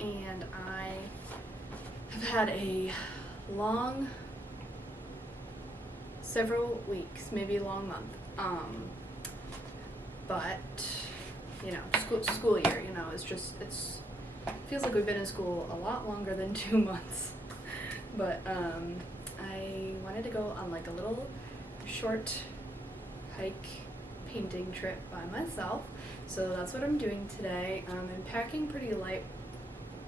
and I have had a long, several weeks, maybe a long month, but you know, school year, you know, it feels like we've been in school a lot longer than 2 months. But I wanted to go on like a little short hike painting trip by myself, so that's what I'm doing today. I'm packing pretty light.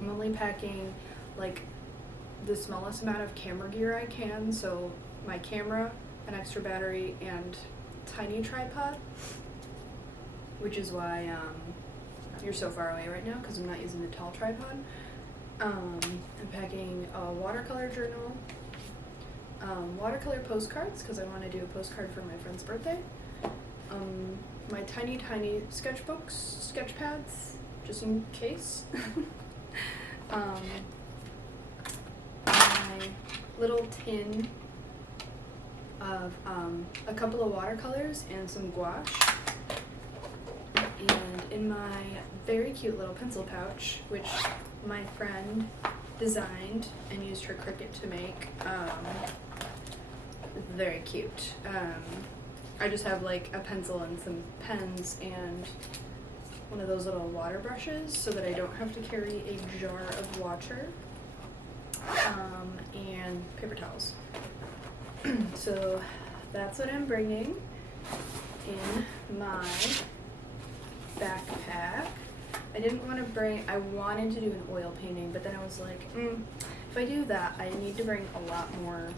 I'm only packing like the smallest amount of camera gear I can, so my camera, an extra battery, and tiny tripod, which is why you're so far away right now, because I'm not using the tall tripod. I'm packing a watercolor journal, watercolor postcards, because I want to do a postcard for my friend's birthday, my tiny sketchbooks, sketch pads, just in case, my little tin of a couple of watercolors and some gouache, and in my very cute little pencil pouch, which my friend designed and used her Cricut to make. Very cute. I just have like a pencil and some pens and one of those little water brushes so that I don't have to carry a jar of water, and paper towels. So that's what I'm bringing in my backpack. I didn't want to bring, I wanted to do an oil painting, but then I was like, if I do that, I need to bring a lot more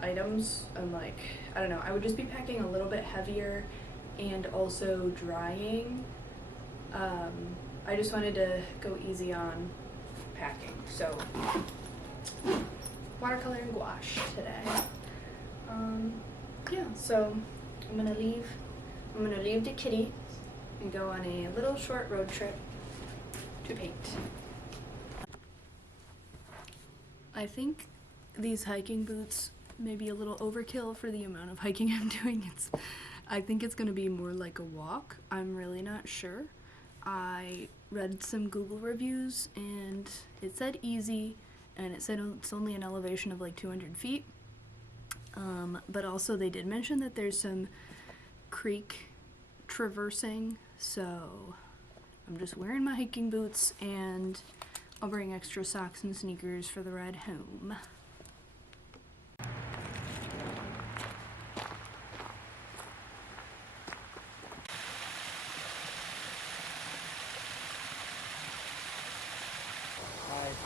items, and like, I don't know, I would just be packing a little bit heavier and also drying. I just wanted to go easy on packing, so watercolor and gouache today. Yeah, so I'm gonna leave the kitty and go on a little short road trip to paint. I think these hiking boots may be a little overkill for the amount of hiking I'm doing. I think it's gonna be more like a walk. I'm really not sure. I read some Google reviews and it said easy, and it said it's only an elevation of like 200 feet. But also they did mention that there's some creek traversing, so I'm just wearing my hiking boots, and I'll bring extra socks and sneakers for the ride home.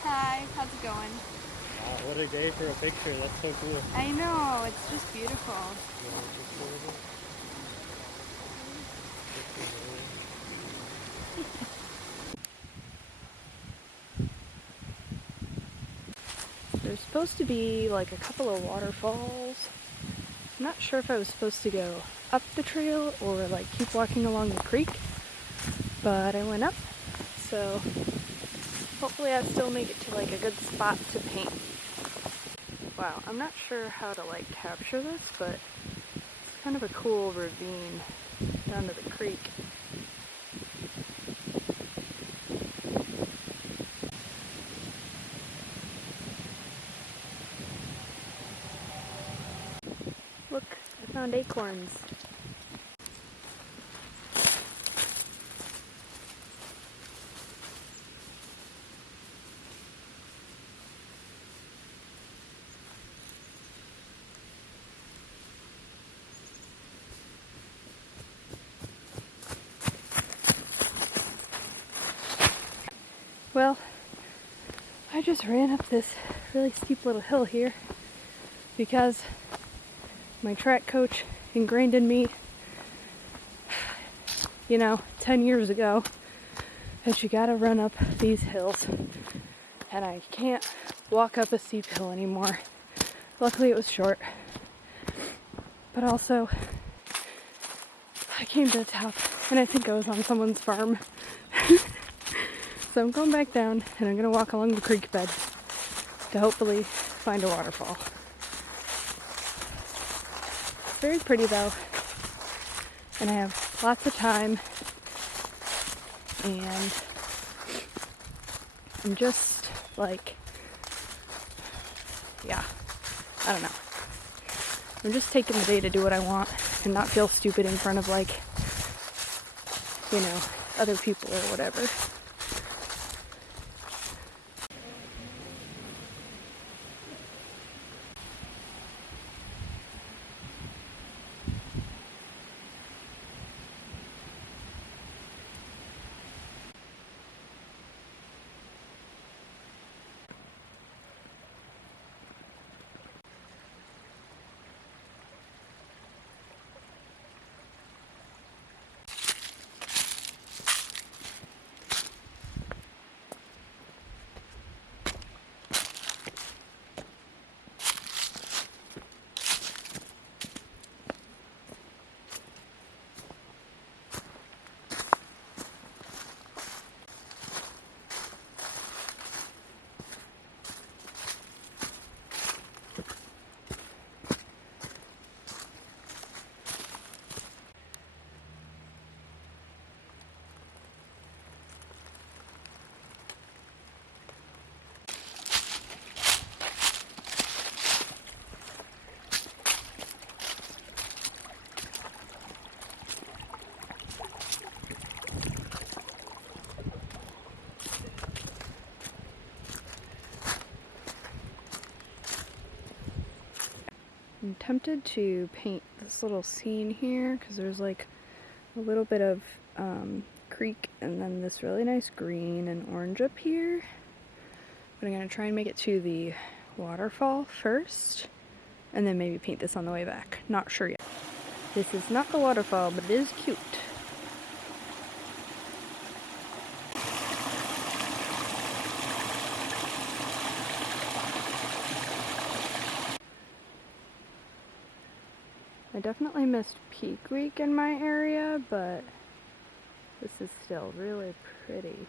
Hi, how's it going? Wow, what a day for a picture. That's so cool. I know, it's just beautiful. There's supposed to be like a couple of waterfalls. I'm not sure if I was supposed to go up the trail or like keep walking along the creek, but I went up, so hopefully I still make it to like a good spot to paint. Wow, I'm not sure how to like capture this, but it's kind of a cool ravine down to the creek. Look, I found acorns. Well, I just ran up this really steep little hill here because my track coach ingrained in me, 10 years ago, that you gotta run up these hills, and I can't walk up a steep hill anymore. Luckily it was short, but also I came to the top and I think I was on someone's farm. So I'm going back down and I'm gonna walk along the creek bed to hopefully find a waterfall. Very pretty though, and I have lots of time, and I'm just like, yeah, I don't know. I'm just taking the day to do what I want and not feel stupid in front of, like, you know, other people or whatever. I'm tempted to paint this little scene here because there's like a little bit of creek and then this really nice green and orange up here. But I'm going to try and make it to the waterfall first and then maybe paint this on the way back. Not sure yet. This is not the waterfall, but it is cute. I definitely missed peak week in my area, but this is still really pretty.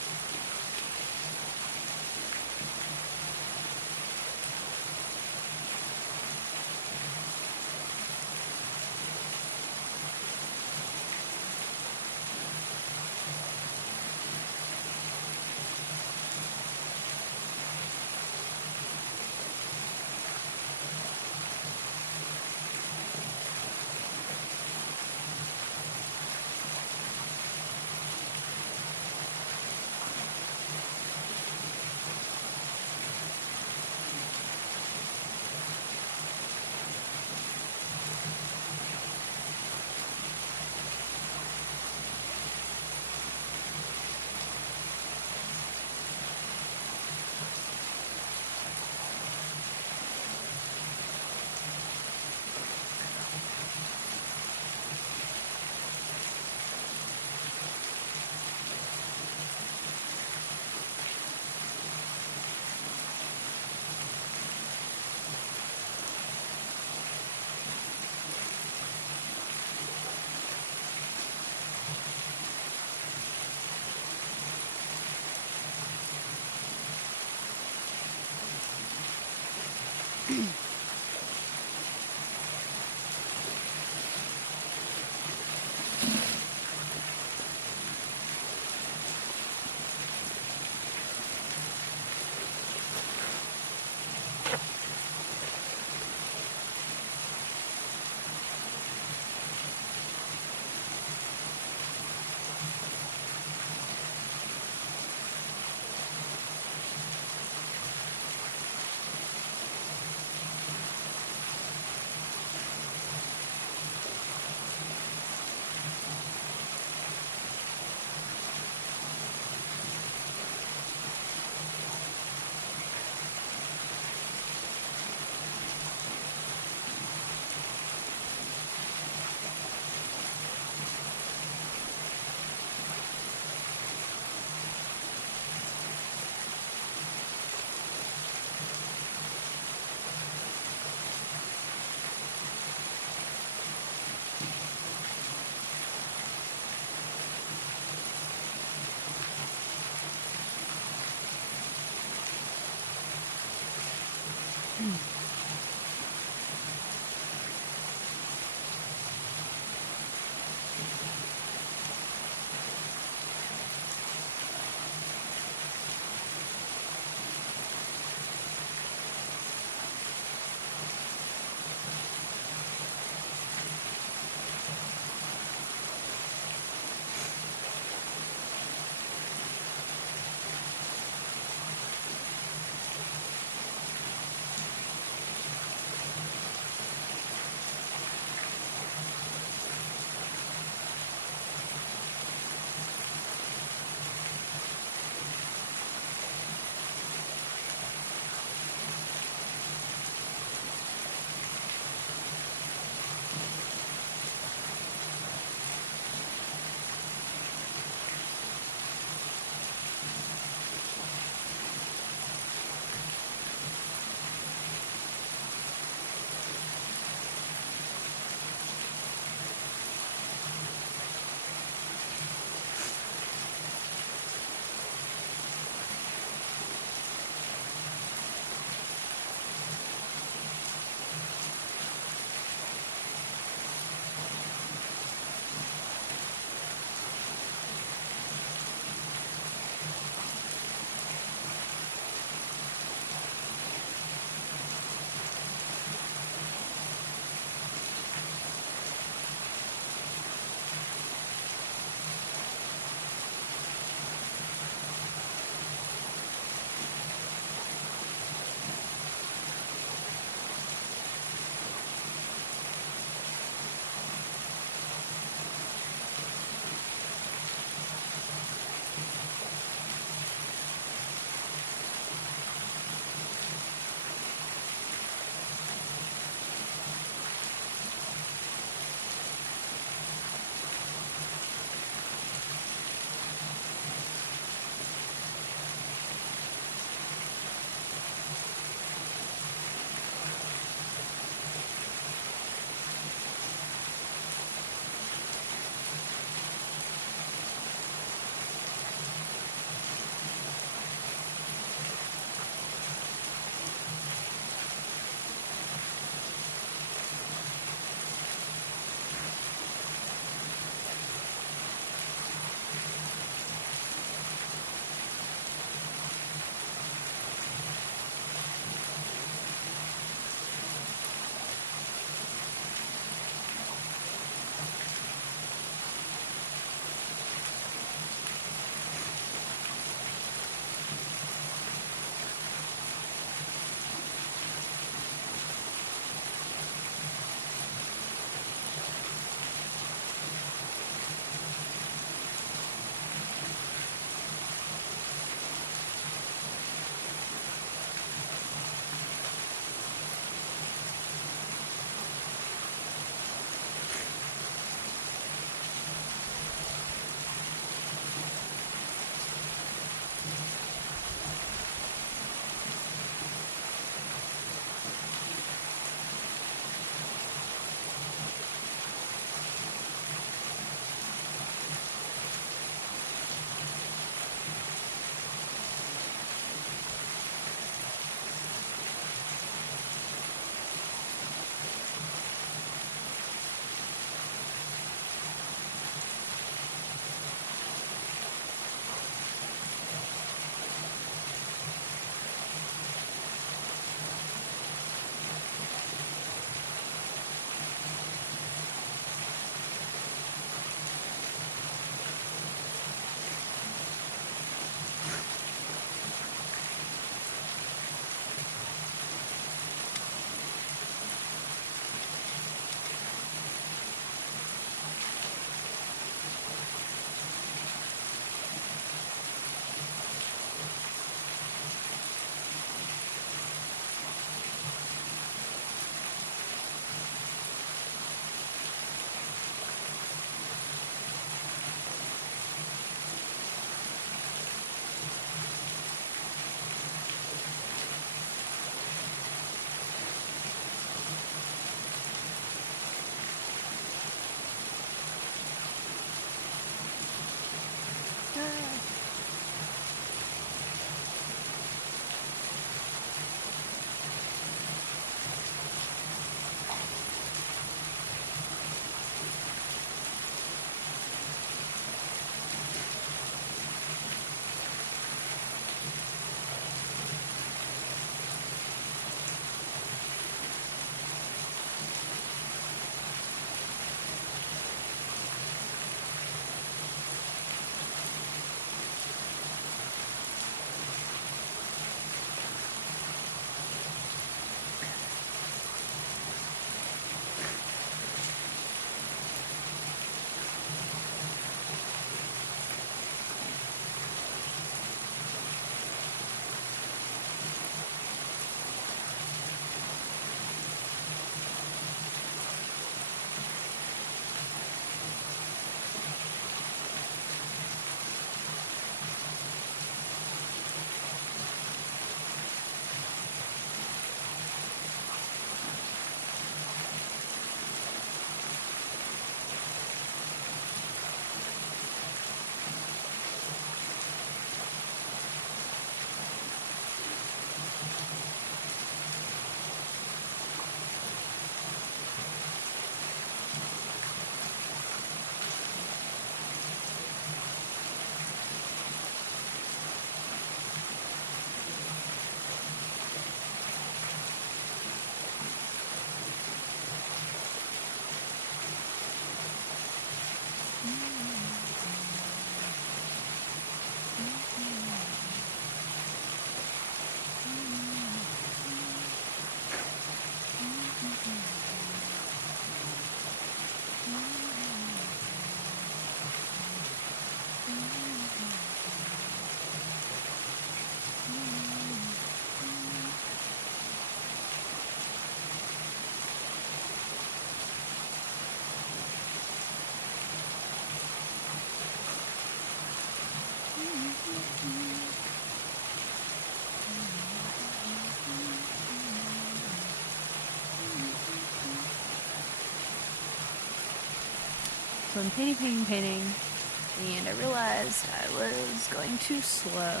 So I'm painting, and I realized I was going too slow.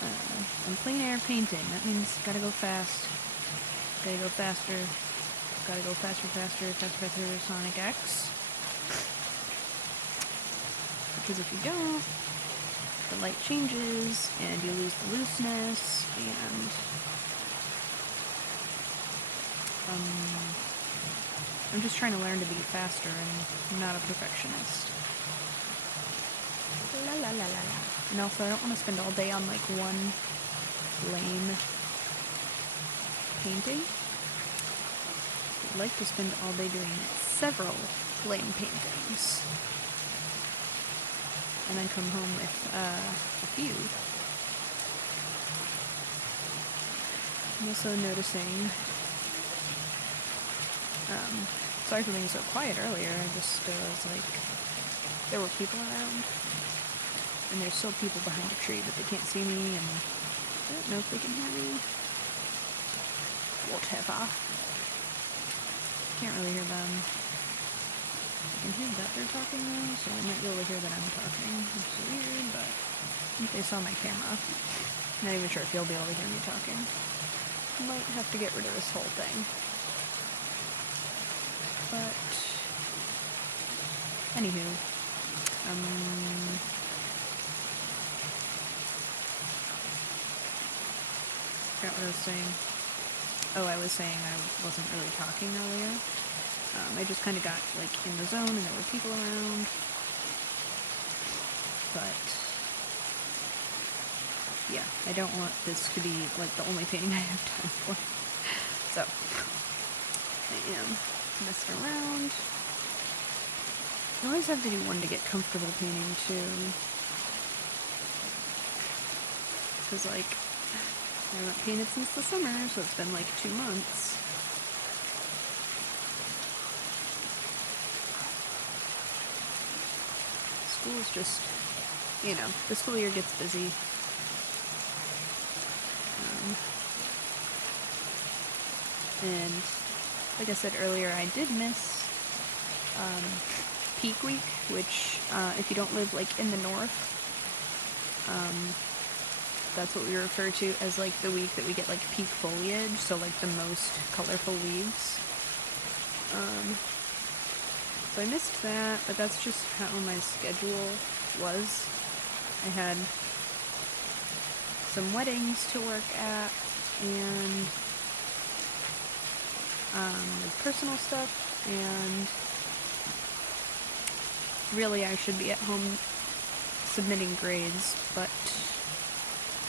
I'm plein air painting. That means gotta go fast. Gotta go faster. Gotta go faster, Sonic X. Because if you don't, the light changes, and you lose the looseness, and I'm just trying to learn to be faster and not a perfectionist. La la la la la. And also, I don't want to spend all day on like one lame painting. I'd like to spend all day doing several lame paintings. And then come home with a few. I'm also noticing, sorry for being so quiet earlier, I just was like, there were people around, and there's still people behind a tree, but they can't see me, and I don't know if they can hear me. Whatever. Can't really hear them. I can hear that they're talking though, so I might be able to hear that I'm talking, which is weird, but I think they saw my camera. Not even sure if you'll be able to hear me talking. Might have to get rid of this whole thing. But, anywho, forgot what I was saying. Oh, I was saying I wasn't really talking earlier. I just kind of got, like, in the zone and there were people around. But, yeah, I don't want this to be, like, the only painting I have time for. So, I am messing around. You always have to do one to get comfortable painting, too. Because, like, I haven't painted since the summer, so it's been, like, 2 months. School's just, you know, the school year gets busy. And like I said earlier, I did miss peak week, which if you don't live like in the north, that's what we refer to as like the week that we get like peak foliage, so like the most colorful leaves. So I missed that, but that's just how my schedule was. I had some weddings to work at, and like personal stuff, and really I should be at home submitting grades, but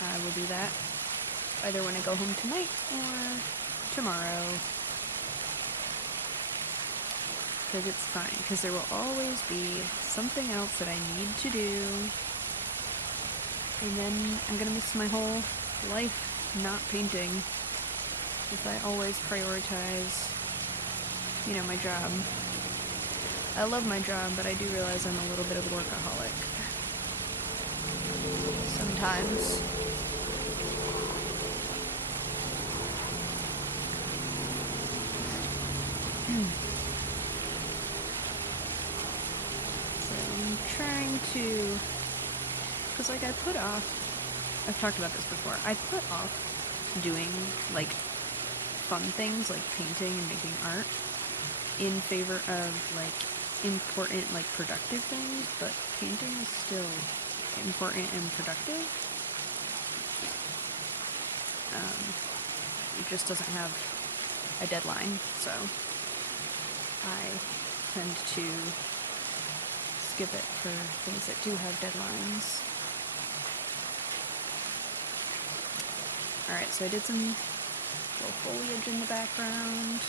I will do that either when I go home tonight or tomorrow. Because it's fine, because there will always be something else that I need to do, and then I'm gonna miss my whole life not painting if I always prioritize, you know, my job. I love my job, but I do realize I'm a little bit of a workaholic. Sometimes. I'm trying to, because like I've talked about this before, I put off doing like fun things like painting and making art in favor of like important like productive things, but painting is still important and productive. It just doesn't have a deadline, so I tend to skip it for things that do have deadlines. Alright, so I did some little foliage in the background.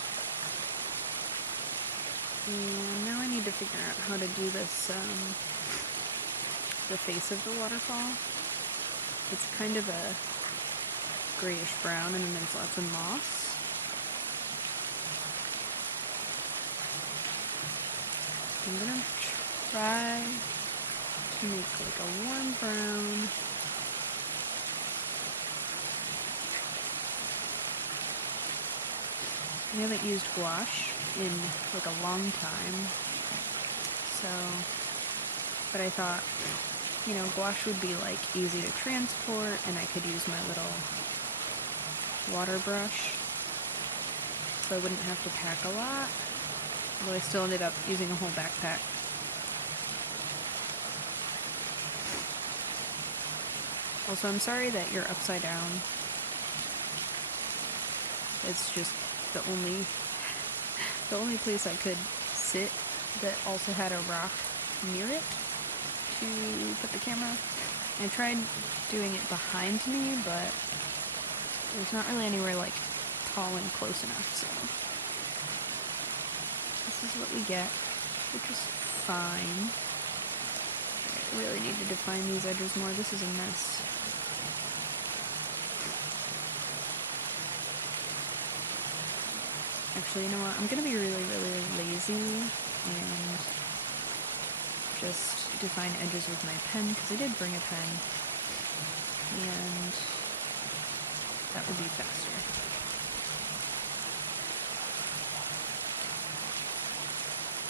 And now I need to figure out how to do this, the face of the waterfall. It's kind of a grayish brown, and then there's lots of moss. I'm gonna try to make like a warm brown. I haven't used gouache in like a long time, So, but I thought, you know, gouache would be like easy to transport, and I could use my little water brush, so I wouldn't have to pack a lot. Although I still ended up using a whole backpack. Also, I'm sorry that you're upside down. It's just the only place I could sit that also had a rock near it to put the camera. I tried doing it behind me, but there's not really anywhere like tall and close enough, so this is what we get, which is fine. I really need to define these edges more. This is a mess. Actually, you know what? I'm gonna be really, really lazy and just define edges with my pen, because I did bring a pen, and that would be faster.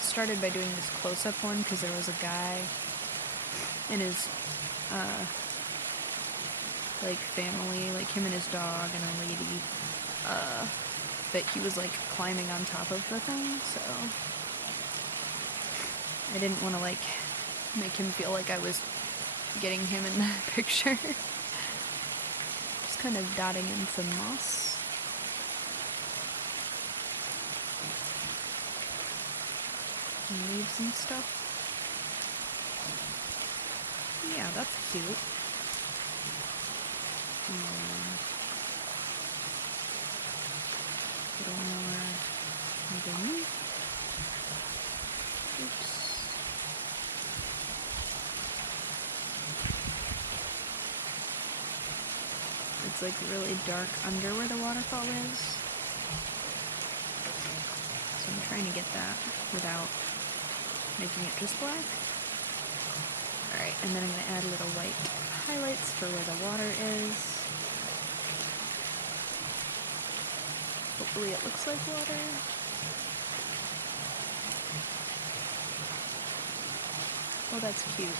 Started by doing this close-up one because there was a guy and his like family, like him and his dog and a lady, that he was like climbing on top of the thing, so I didn't want to like make him feel like I was getting him in the picture. Just kind of dotting in some moss. And leaves and stuff. Yeah, that's cute. A little more underneath. Oops. It's like really dark under where the waterfall is. So I'm trying to get that without making it just black. Alright, and then I'm going to add little white highlights for where the water is. Hopefully it looks like water. Oh, that's cute.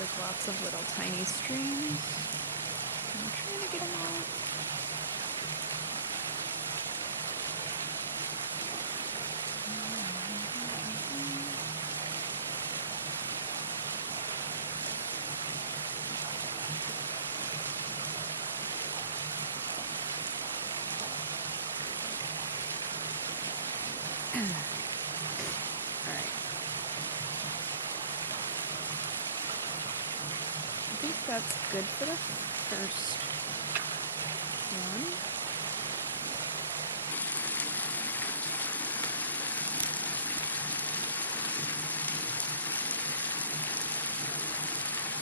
Like lots of little tiny streams. I'm trying to get them all. That's good for the first one.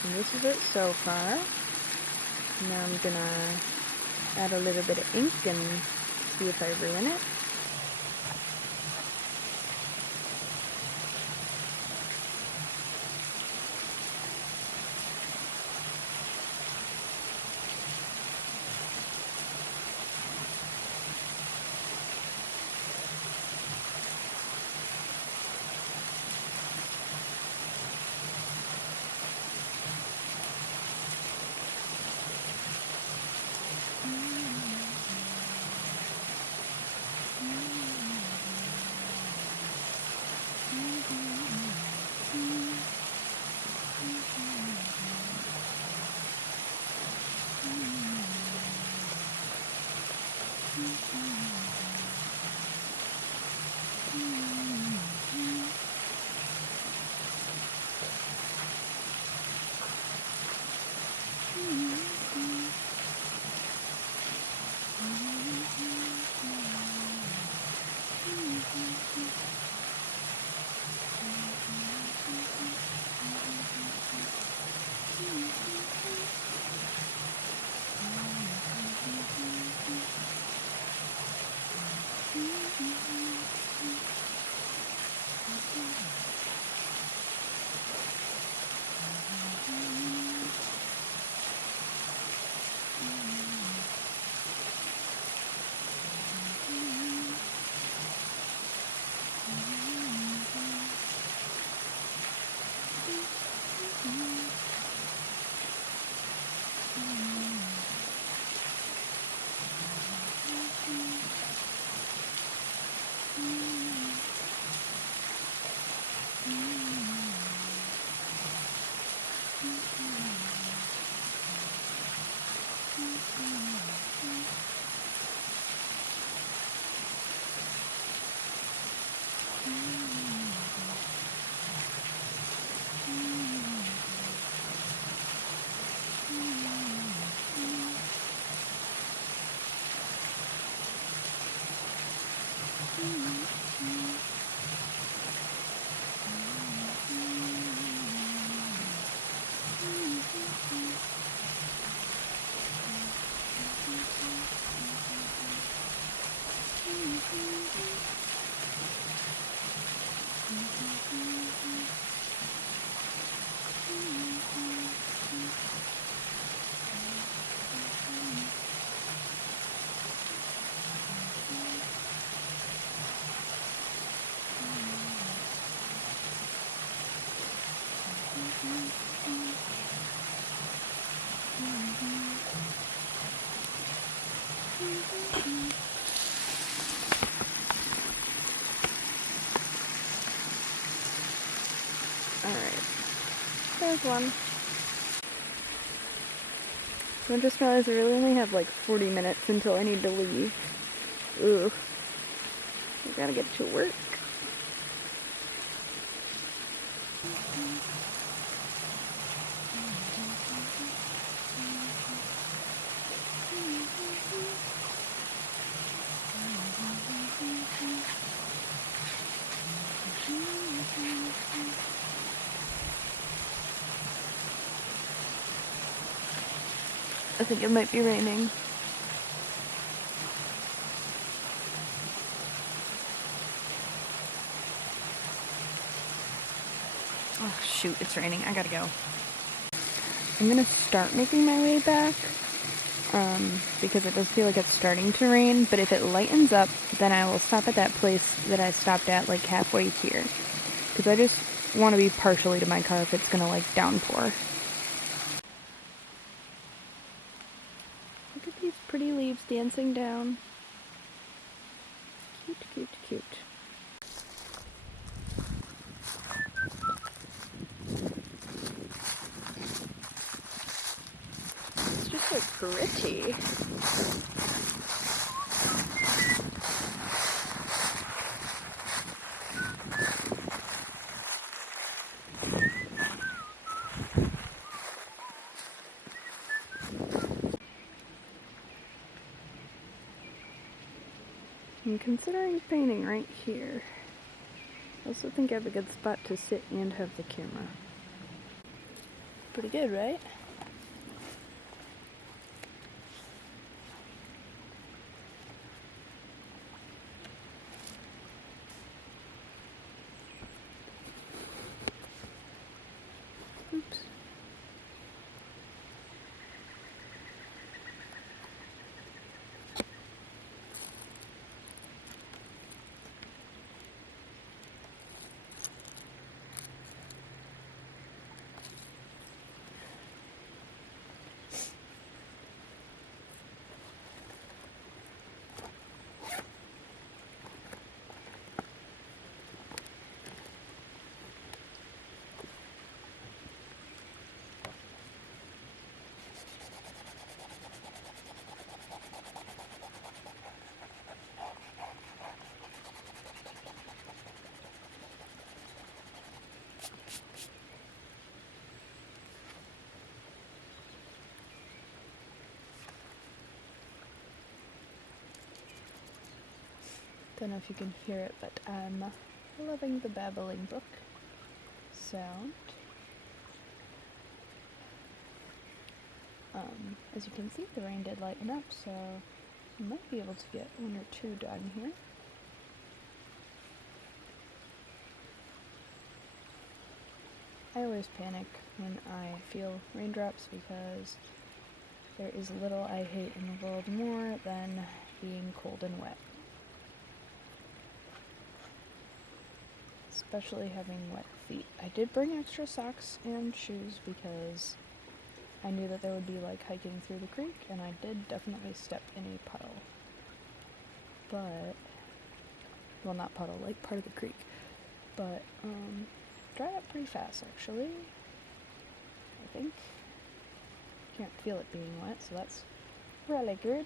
And this is it so far. Now I'm gonna add a little bit of ink and see if I ruin it. Alright, there's one. I just realized I really only have like 40 minutes until I need to leave. Ugh. I gotta get to work. I think it might be raining. Oh shoot, it's raining. I gotta go. I'm gonna start making my way back, because it does feel like it's starting to rain, but if it lightens up, then I will stop at that place that I stopped at like halfway here. Because I just want to be partially to my car if it's gonna like downpour. Look at these pretty leaves dancing down. Cute, cute, cute. It's just so pretty. I'm considering painting right here. I also think I have a good spot to sit and have the camera. Pretty good, right? Oops. Don't know if you can hear it, but I'm loving the babbling brook sound. As you can see, the rain did lighten up, so I might be able to get one or two done here. I always panic when I feel raindrops because there is little I hate in the world more than being cold and wet. Especially having wet feet. I did bring extra socks and shoes because I knew that there would be like hiking through the creek, and I did definitely step in a puddle. But, well, not puddle, like part of the creek. But, dried up pretty fast actually, I think. Can't feel it being wet, so that's really good.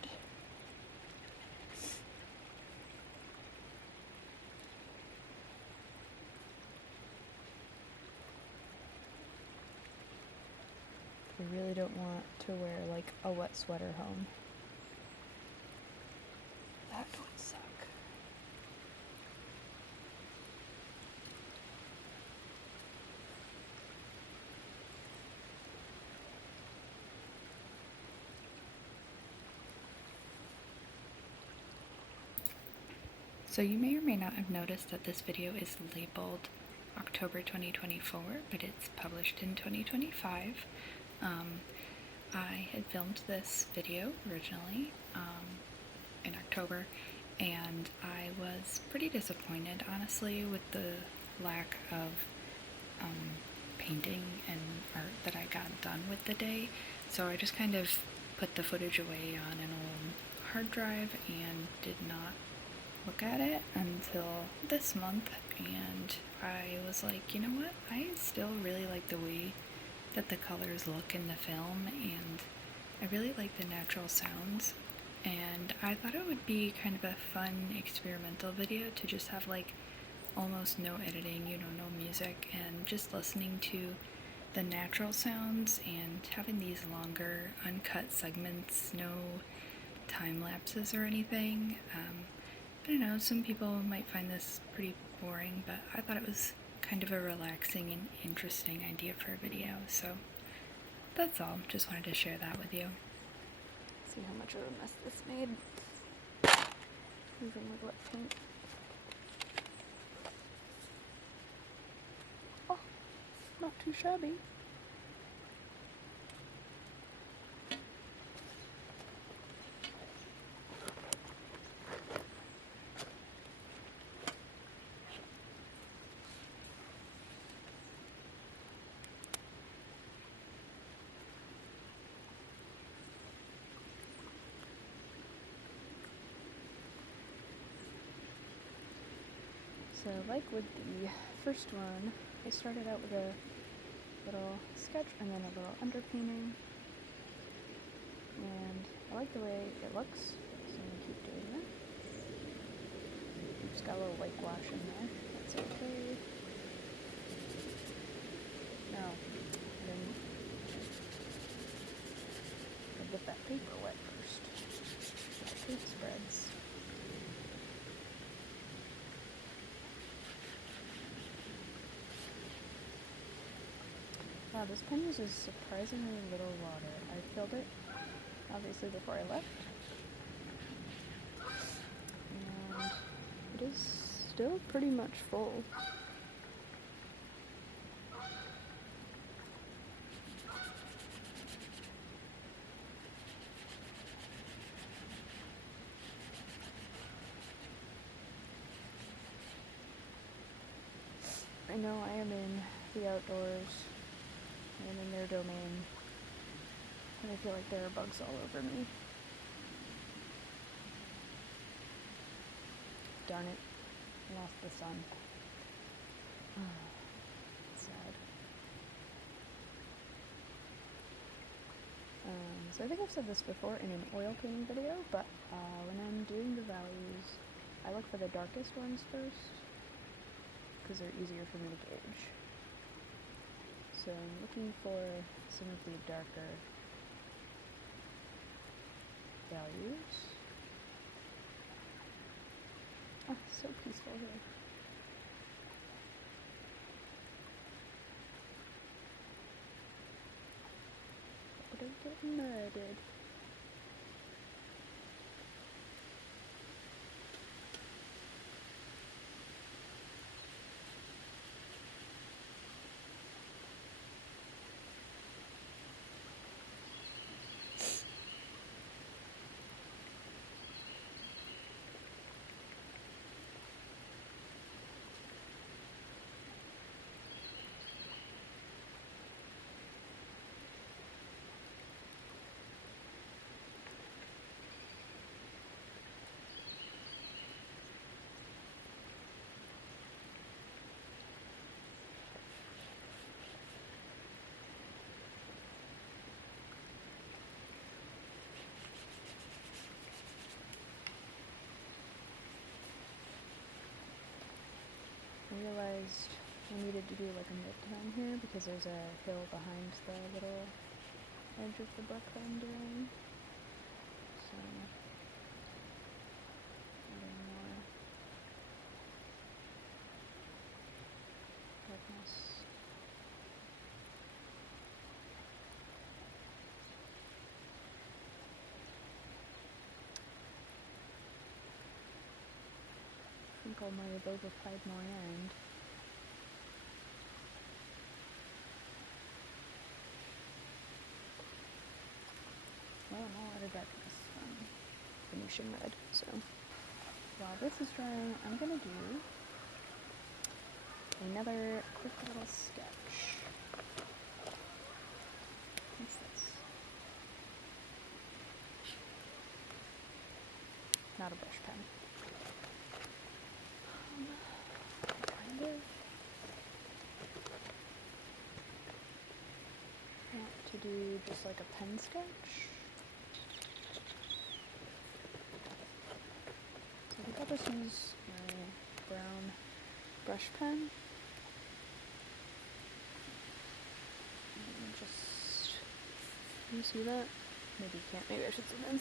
I really don't want to wear like a wet sweater home. That would suck. So you may or may not have noticed that this video is labeled October 2024, but it's published in 2025. I had filmed this video originally in October, and I was pretty disappointed, honestly, with the lack of painting and art that I got done with the day. So I just kind of put the footage away on an old hard drive and did not look at it until this month, and I was like, you know what, I still really like the way that the colors look in the film, and I really like the natural sounds, and I thought it would be kind of a fun experimental video to just have like almost no editing, you know, no music, and just listening to the natural sounds and having these longer uncut segments, no time lapses or anything. I don't know, some people might find this pretty boring, but I thought it was kind of a relaxing and interesting idea for a video, so that's all. Just wanted to share that with you. See how much of a mess this made. Even with wet paint. Oh, not too shabby. So like with the first one, I started out with a little sketch and then a little underpainting, and I like the way it looks, so I'm going to keep doing that. Just got a little white gouache in there, that's okay. No, I didn't. I'll get that paper wet first. That paint spreads. Wow, this pen uses surprisingly little water. I filled it, obviously, before I left. And it is still pretty much full. I know I am in the outdoors. I am in their domain. And I feel like there are bugs all over me. Darn it. I lost the sun. Sad. So I think I've said this before in an oil painting video, but when I'm doing the values, I look for the darkest ones first, because they're easier for me to gauge. So I'm looking for some of the darker values. Oh, so peaceful here. But I get murdered. I realized I needed to do like a midtown here because there's a hill behind the little edge of the brook that I'm doing. So, adding more darkness. pull my boba-pied Moyang. Well, I'm all out of darkness. Venetian red, so while this is drying, I'm gonna do another quick little sketch. What's this? Not a brush pen. Kind of want to do just like a pen sketch. So I think I'll just use my brown brush pen. And just, can you see that? Maybe you can't, maybe I should zoom in.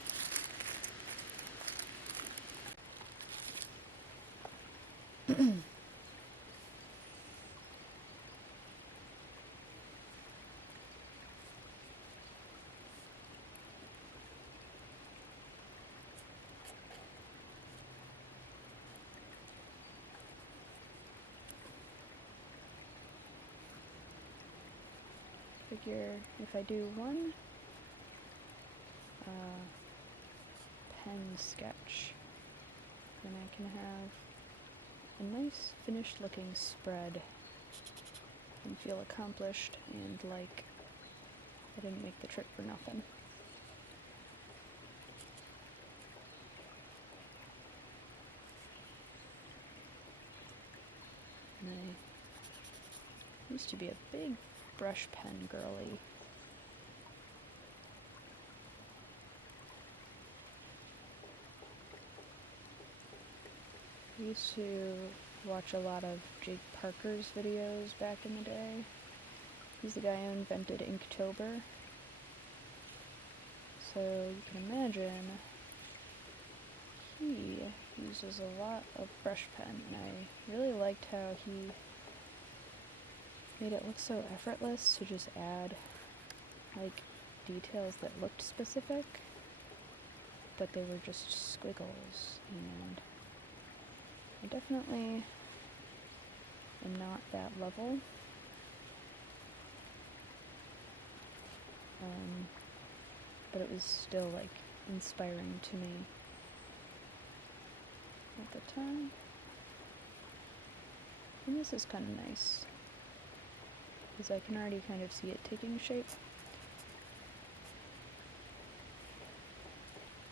Figure if I do one pen sketch, then I can have a nice finished looking spread and feel accomplished and like I didn't make the trip for nothing. And I used to be a big brush pen girly. I used to watch a lot of Jake Parker's videos back in the day. He's the guy who invented Inktober. So you can imagine he uses a lot of brush pen, and I really liked how he made it look so effortless to just add like details that looked specific, but they were just squiggles, and I definitely am not that level. But it was still like inspiring to me at the time. And this is kind of nice, because I can already kind of see it taking shape.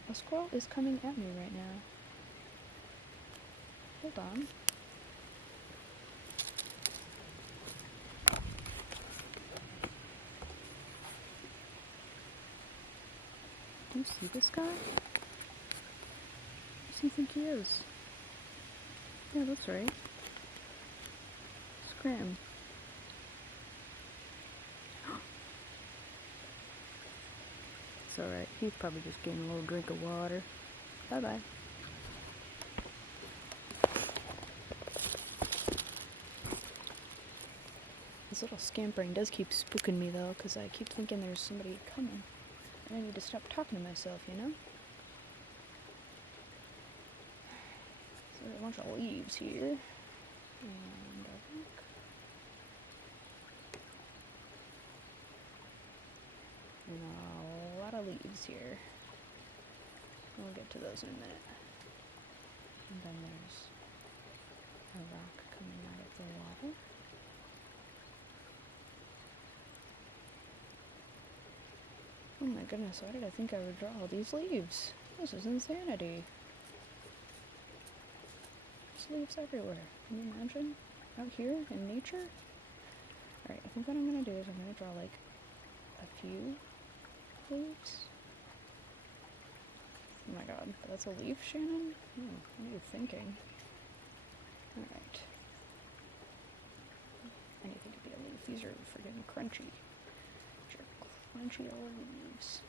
A squirrel is coming at me right now. Hold on. Do you see this guy? Who does he think he is? Yeah, that's right. Scram. It's alright. He's probably just getting a little drink of water. Bye-bye. This little scampering does keep spooking me, though, because I keep thinking there's somebody coming. And I need to stop talking to myself, you know? So there's a bunch of leaves here. And I think and a lot of leaves here. We'll get to those in a minute. And then there's a rock coming out of the water. Oh my goodness, why did I think I would draw all these leaves? This is insanity. There's leaves everywhere. Can you imagine? Out here in nature? Alright, I think what I'm gonna do is I'm gonna draw like a few leaves. Oh my god, that's a leaf, Shannon? What are you thinking? Alright. Anything could be a leaf. These are freaking crunchy. Crunchy old leaves.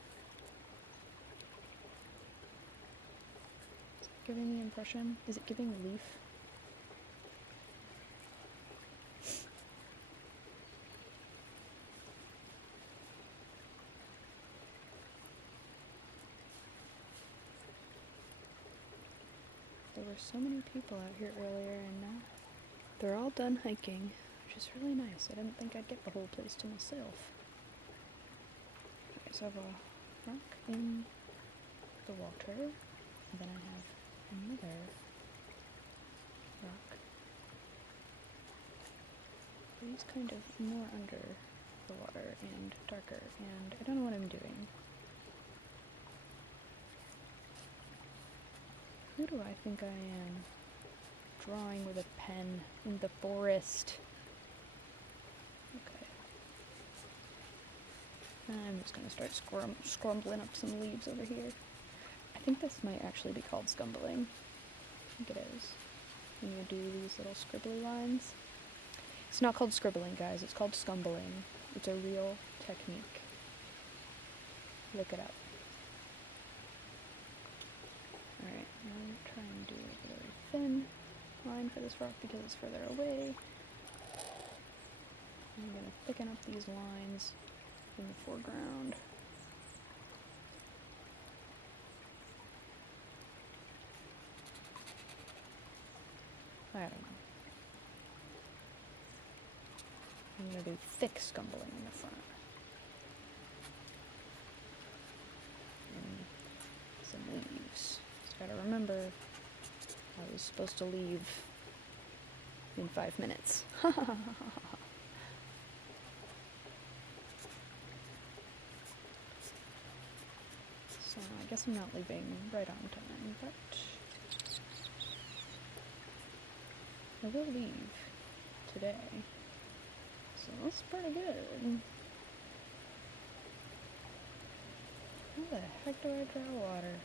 Is it giving the impression? Is it giving a leaf? The were so many people out here earlier, and now they're all done hiking, which is really nice. I didn't think I'd get the whole place to myself. Okay, so I have a rock in the water, and then I have another rock. He's kind of more under the water and darker, and I don't know what I'm doing. Who do I think I am? Drawing with a pen in the forest. Okay. I'm just gonna start scrumbling up some leaves over here. I think this might actually be called scumbling. I think it is. When you do these little scribbly lines. It's not called scribbling, guys. It's called scumbling. It's a real technique. Look it up. Alright, now I'm trying to do a really thin line for this rock because it's further away. I'm going to thicken up these lines in the foreground. I don't know. I'm going to do thick scumbling in the front. And some leaves. Just gotta remember, I was supposed to leave in 5 minutes. So I guess I'm not leaving right on time, but I will leave today. So that's pretty good. How the heck do I draw water?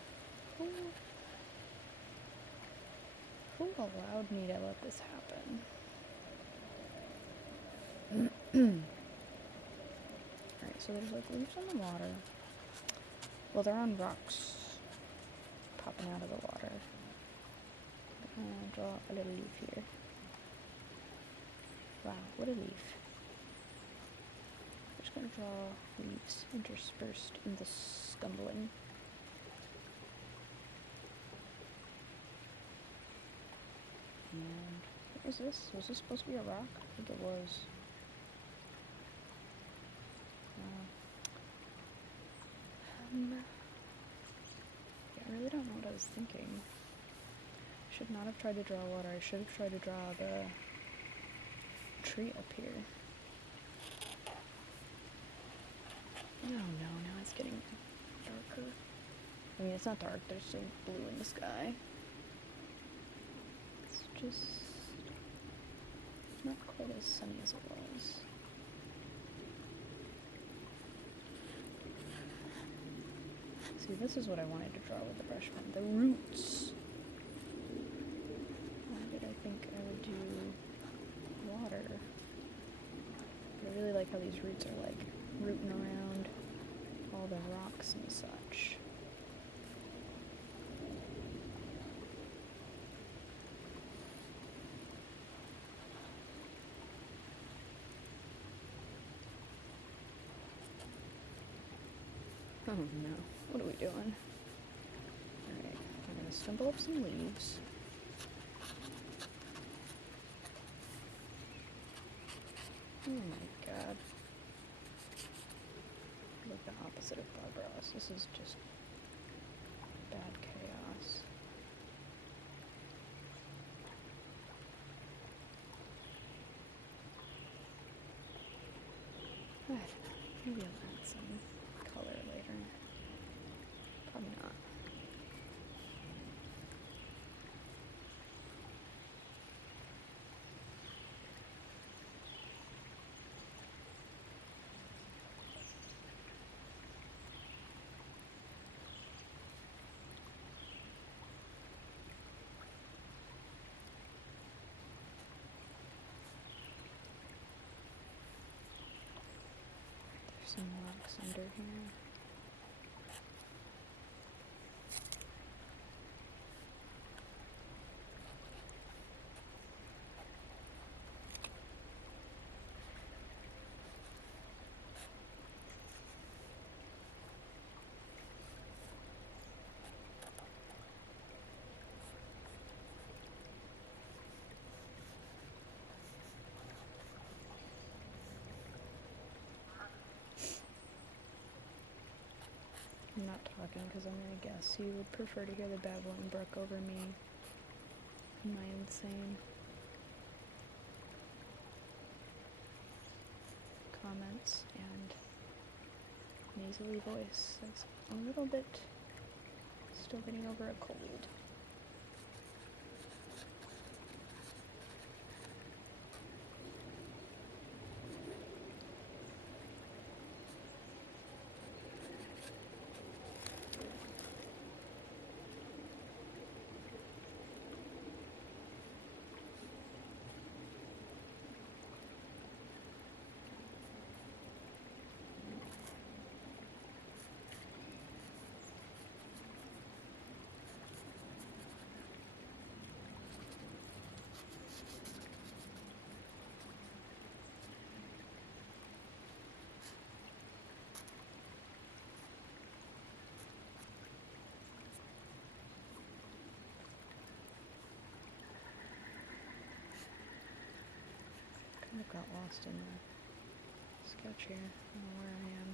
Who allowed me to let this happen? Alright, so there's like leaves on the water. Well, they're on rocks popping out of the water. I'm gonna draw a little leaf here. Wow, what a leaf. I'm just gonna draw leaves interspersed in the scumbling. And what was this? Was this supposed to be a rock? I think it was. Yeah, I really don't know what I was thinking. I should not have tried to draw water. I should have tried to draw the tree up here. Oh no, now it's getting darker. I mean, it's not dark, there's still blue in the sky. It's just not quite as sunny as it was. See, this is what I wanted to draw with the brush pen. The roots. Why did I think I would do water? But I really like how these roots are like rooting around all the rocks and such. Oh no, what are we doing? Alright, I'm gonna stumble up some leaves. Oh my god. Like the opposite of Bob Ross. This is just bad chaos. I don't know. Maybe I'll add some color later. Probably not. There's some rocks under here. I'm not talking because I'm gonna guess you would prefer to hear the babbling brook over me and my insane comments and nasally voice. That's a little bit still getting over a cold. Kind of got lost in the sketch here. I don't know where I am.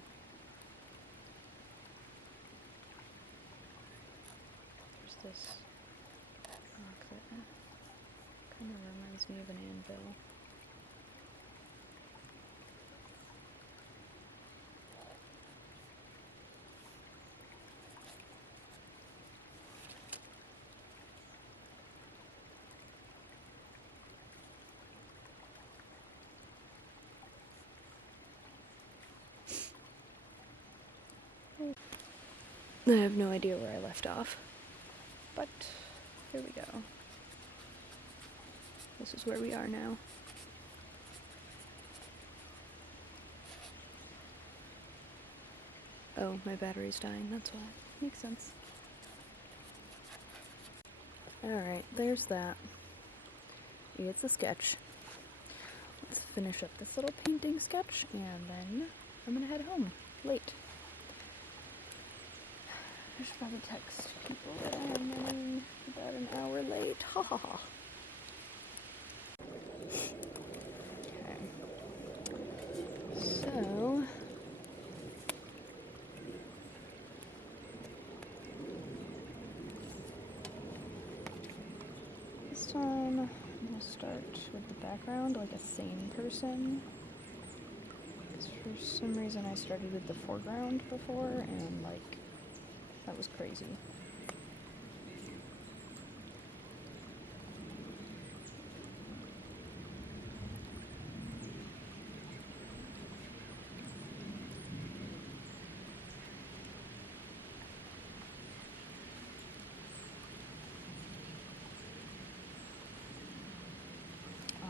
There's this rock that kind of reminds me of an anvil. I have no idea where I left off, but here we go. This is where we are now. Oh, my battery's dying, that's why. Makes sense. Alright, there's that. It's a sketch. Let's finish up this little painting sketch, and then I'm gonna head home. Late. I should probably text people that I'm running about an hour late. Ha ha ha. Okay. So, this time I'm gonna start with the background like a sane person. Because for some reason I started with the foreground before, and like, that was crazy.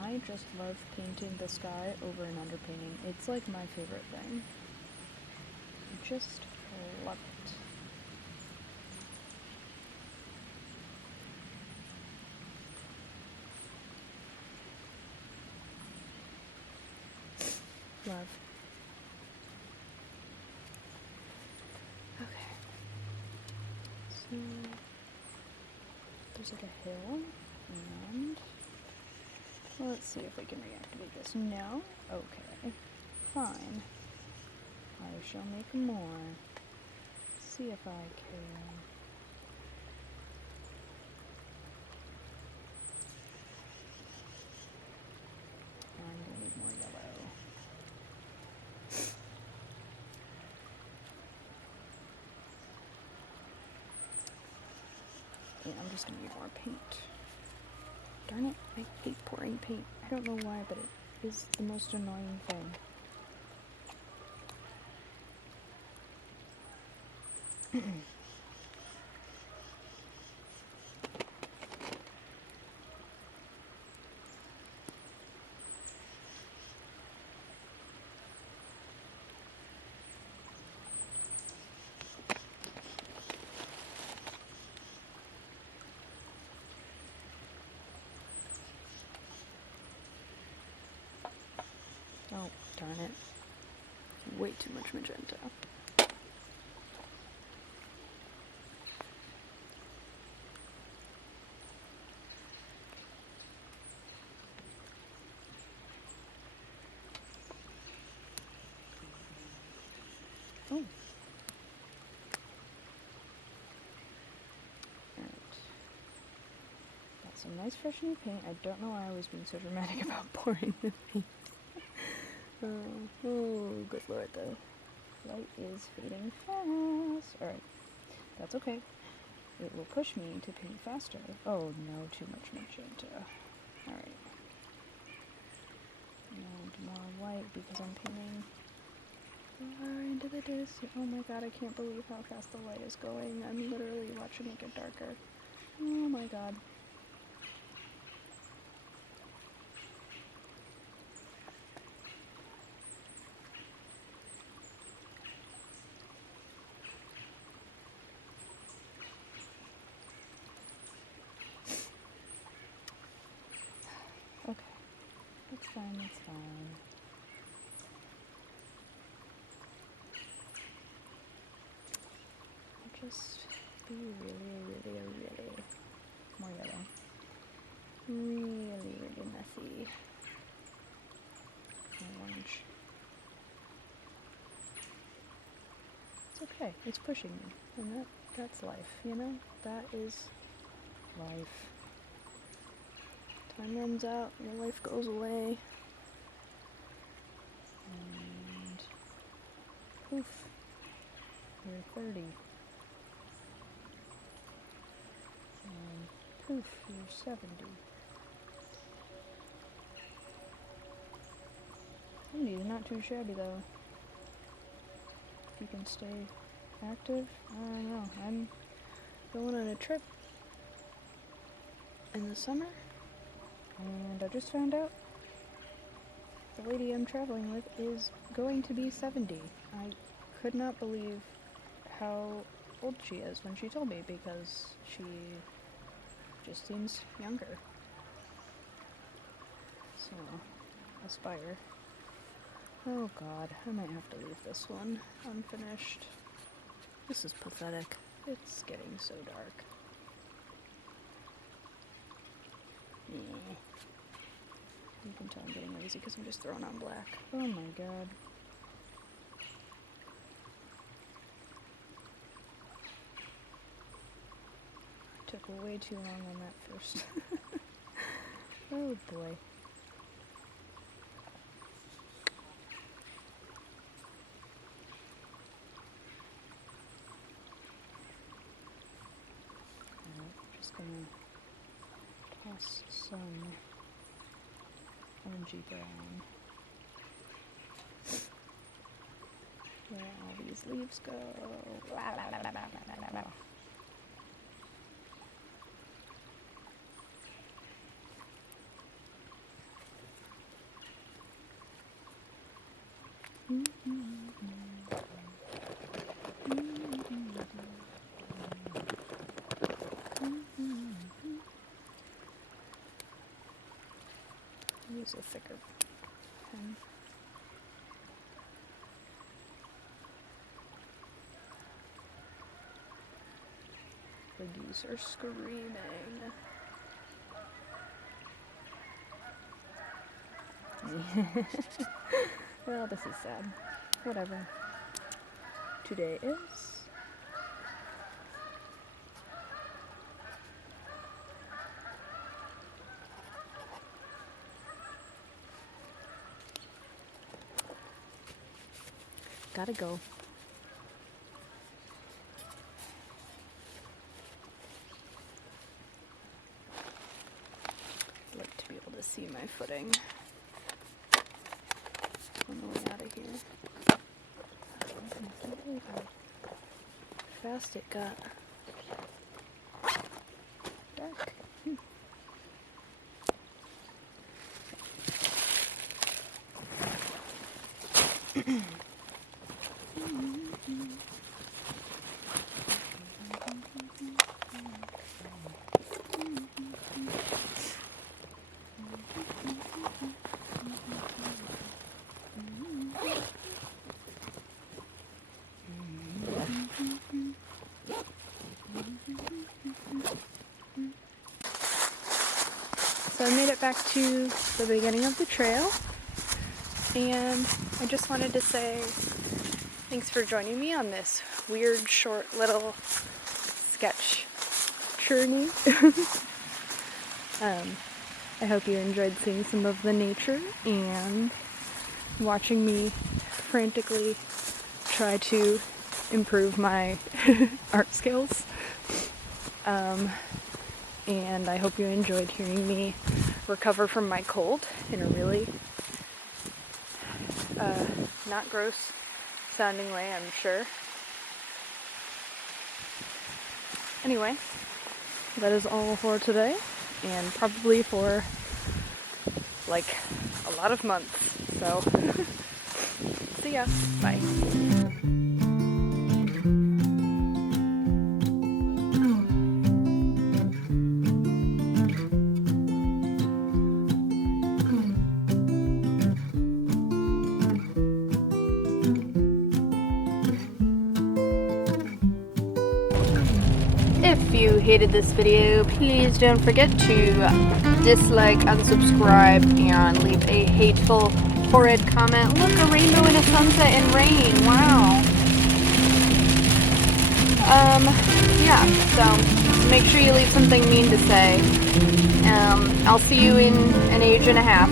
I just love painting the sky over and underpainting. It's like my favorite thing. I just love it. Love. Okay. So there's like a hill, and let's see if we can reactivate this. No? Okay. Fine. I shall make more. See if I can. I'm gonna need more yellow. Yeah, I'm just gonna need more paint. Darn it, I hate pouring paint. I don't know why, but it is the most annoying thing. Oh, darn it. Way too much magenta. Oh. some nice fresh new paint. I don't know why I was being so dramatic about pouring the paint. Oh, good lord, the light is fading fast. Alright, that's okay. It will push me to paint faster. Oh no, too much magenta. Alright. And more white because I'm painting far into the distance. Oh my god, I can't believe how fast the light is going. I'm literally watching it get darker. Oh my god. Okay. It's fine, it's fine. Just be really more yellow. Really messy. Orange. It's okay. It's pushing me. And that's life, you know? That is life. Time runs out, your life goes away. And poof. You're 30. And poof, you're 70. 70 is not too shabby though. If you can stay active, I don't know. I'm going on a trip in the summer, and I just found out the lady I'm traveling with is going to be 70. I could not believe how old she is when she told me, because she just seems younger. So, aspire. Oh god, I might have to leave this one unfinished. This is pathetic. It's getting so dark. Yeah. You can tell I'm getting lazy because I'm just throwing on black. Oh my god. Took way too long on that first. Oh boy. Just gonna toss some orangey brown where all these leaves go. Use a thicker pen. The geese are screaming. Well, this is sad. Whatever. Today is... Gotta go. I'd like to be able to see my footing on the way out of here. I can't believe how fast it got dark. So I made it back to the beginning of the trail, and I just wanted to say thanks for joining me on this weird, short, little sketch journey. I hope you enjoyed seeing some of the nature and watching me frantically try to improve my art skills. And I hope you enjoyed hearing me recover from my cold in a really not gross sounding way, I'm sure. Anyway, that is all for today, and probably for like a lot of months. So, see ya. Bye. If you hated this video, please don't forget to dislike, unsubscribe, and leave a hateful, horrid comment. Look, a rainbow and a sunset and rain. Wow. Yeah, so make sure you leave something mean to say. I'll see you in an age and a half.